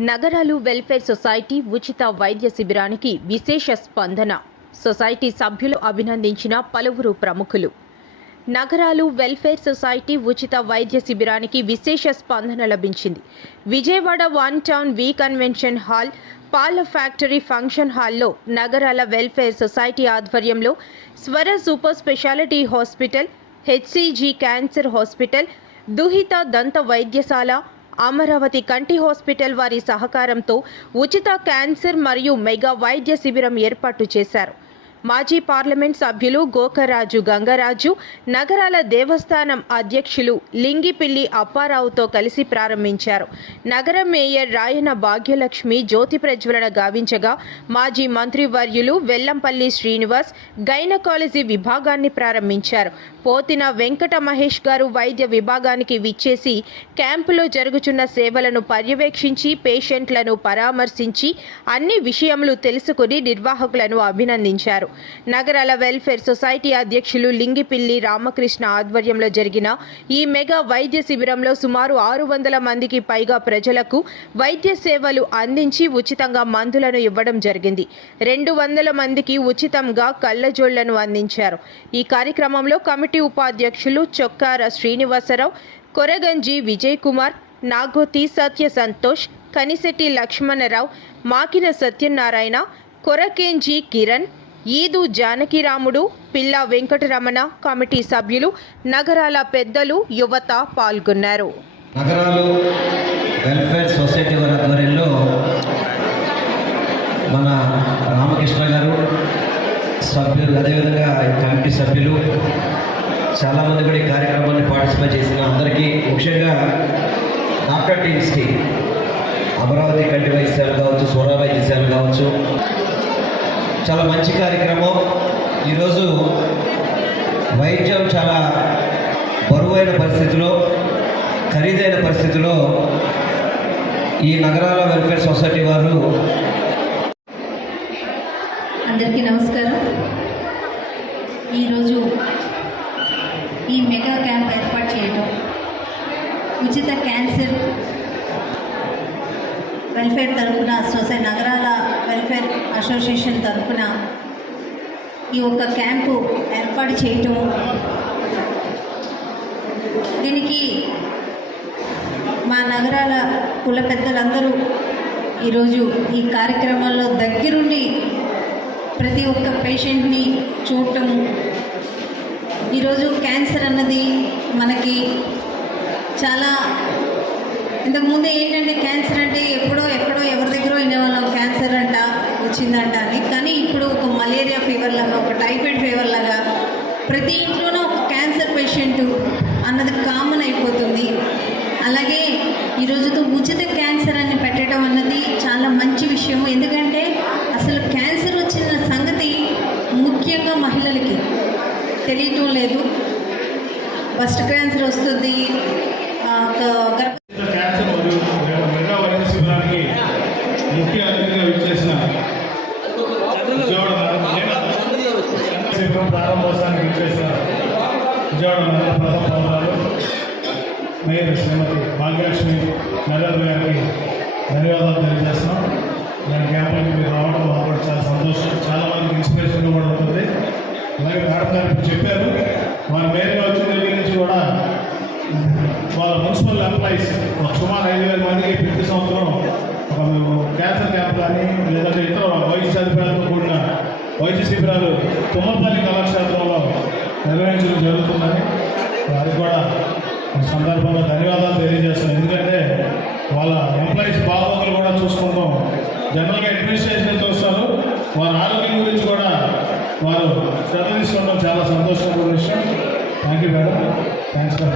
నగరాలు welfare society ఉచిత వైద్య శిబిరానికి విశేష స్పందన. సొసైటీ సభ్యులు అభినందించిన పలువురు ప్రముఖులు. నగరాలు వెల్ఫేర్ సొసైటీ ఉచిత వైద్య శిబిరానికి విశేష స్పందన లభించింది. Vijayawada one town V convention hall పాల ఫ్యాక్టరీ ఫంక్షన్ హాల్లో నగరాల వెల్ఫేర్ సొసైటీ ఆధ్వర్యంలో Swara super speciality hospital HCG cancer hospital దుహిత దంత వైద్యశాల అమరావతి కంటి హాస్పిటల్ వారి సహకారంతో ఉచిత క్యాన్సర్ మరియు మెగా వైద్య శిబిరం ఏర్పాటు చేశారు. మాజీ పార్లమెంట్ సభ్యులు గోకరాజు గంగరాజు నగరాల దేవస్థానం అధ్యక్షులు లింగిపిల్లి అప్పారావుతో కలిసి ప్రారంభించారు. నగర మేయర్ రాయన భాగ్యలక్ష్మి జ్యోతి ప్రజ్వలన గావించగా మాజీ మంత్రివర్యులు వెల్లంపల్లి శ్రీనివాస్ గైనకాలజీ విభాగాన్ని ప్రారంభించారు. పోతిన వెంకట మహేష్ గారు వైద్య విభాగానికి విచ్చేసి క్యాంపులో జరుగుతున్న సేవలను పర్యవేక్షించి పేషెంట్లను పరామర్శించి అన్ని విషయములు తెలుసుకుని నిర్వాహకులను అభినందించారు. నగరాల వెల్ఫేర్ సొసైటీ అధ్యక్షులు లింగిపిల్లి రామకృష్ణ ఆధ్వర్యంలో జరిగిన ఈ మెగా వైద్య శిబిరంలో సుమారు ఆరు వందల మందికి పైగా ప్రజలకు వైద్య సేవలు అందించి ఉచితంగా మందులను ఇవ్వడం జరిగింది. రెండు వందల మందికి ఉచితంగా కళ్ళజోళ్ళను అందించారు. ఈ కార్యక్రమంలో కమిటీ ఉపాధ్యక్షులు చొక్కార శ్రీనివాసరావు కొరగంజి విజయ్ కుమార్ నాగోతి సత్య సంతోష్ కనిశెట్టి లక్ష్మణరావు మాకిన సత్యనారాయణ కొరకేంజి కిరణ్ ఈదు జానకిరాముడు పిల్ల వెంకటరమణ కమిటీ సభ్యులు నగరాల పెద్దలు యువత పాల్గొన్నారు. నగరాలు వెల్ఫేర్ సొసైటీ వారి ఆధ్వర్యంలో మన రామకృష్ణ గారు సభ్యులు అదేవిధంగా కమిటీ సభ్యులు చాలామంది కూడా ఈ కార్యక్రమాన్ని పార్టిసిపేట్ చేసిన అందరికీ ముఖ్యంగా డాక్టర్ టీమ్స్కి అమరావతి కంటి వైద్యశాలు కావచ్చు సోడా వైద్యశాలు కావచ్చు చాలా మంచి కార్యక్రమం. ఈరోజు వైద్యం చాలా బరువైన పరిస్థితిలో ఖరీదైన పరిస్థితిలో ఈ నగరాల వెల్ఫేర్ సొసైటీ వారు అందరికీ నమస్కారం. ఈరోజు ఈ మెగా క్యాంప్ ఏర్పాటు చేయడం ఉచిత క్యాన్సర్ వెల్ఫేర్ తరఫున సొసైటీ నగరాల వెల్ఫేర్ అసోసియేషన్ తరఫున ఈ ఒక్క క్యాంపు ఏర్పాటు చేయటం. దీనికి మా నగరాల కుల పెద్దలందరూ ఈరోజు ఈ కార్యక్రమంలో దగ్గరుండి ప్రతి ఒక్క పేషెంట్ని చూడటము ఈరోజు క్యాన్సర్ అన్నది మనకి చాలా ఇంతకుముందు ఏంటంటే క్యాన్సర్ అంటే ఎప్పుడో ఎక్కడో ఎవరు దగ్గర వినేవాళ్ళం క్యాన్సర్ అంట వచ్చిందంట అని. కానీ ఇప్పుడు ఒక మలేరియా ఫీవర్ లాగా ఒక టైఫాయిడ్ ఫీవర్ లాగా ప్రతి ఇంట్లోనూ ఒక క్యాన్సర్ పేషెంట్ అన్నది కామన్ అయిపోతుంది. అలాగే ఈ రోజుతో ఉచిత క్యాన్సర్ అని పెట్టడం అన్నది చాలా మంచి విషయం ఎందుకంటే అసలు క్యాన్సర్ వచ్చిన సంగతి ముఖ్యంగా మహిళలకి తెలియటం లేదు. ఫస్ట్ క్యాన్సర్ వస్తుంది గర్భ క్యాన్సర్ మరియు మెగా వైద్య శిబిరానికి ముఖ్య అతిథిగా విచ్చేసిన విజయవాడ నగర- శిబిరం ప్రారంభోత్సవానికి విచ్చేసిన విజయవాడ నగర ప్రథమ పౌరాలు మేయర్ శ్రీమతి భాగ్యలక్ష్మి నగర్ గారికి ధన్యవాదాలు తెలియజేస్తున్నాం. దాని క్యాంపులకి మీరు రావడం మాకు కూడా చాలా సంతోషం. చాలా మందికి ఇన్స్పిరేషన్ కూడా ఉంటుంది. అలాగే మేడం చెప్పారు. వారి మేయర్గా వచ్చిన దగ్గర నుంచి కూడా వాళ్ళ మున్సిపల్ ఎంప్లాయీస్ ఒక సుమారు ఐదు వేల మందికి ప్రతి సంవత్సరం ఒక క్యాన్సర్ క్యాంప్ కానీ లేదంటే ఇతర వైద్య శిబిరాలు తుమ్మపల్లి కళాక్షేత్రంలో నిర్వహించడం జరుగుతుందని అది కూడా ఈ సందర్భంగా ధన్యవాదాలు తెలియజేస్తున్నాను ఎందుకంటే వాళ్ళ ఎంప్లాయీస్ బాగోగులు కూడా చూసుకుంటాం. జనరల్గా అడ్మినిస్ట్రేషన్ చూస్తారు వారి ఆరోగ్యం గురించి కూడా వారు శ్రద్ధ తీసుకోవడం చాలా సంతోషకరమైన విషయం. Thank you madam thanks for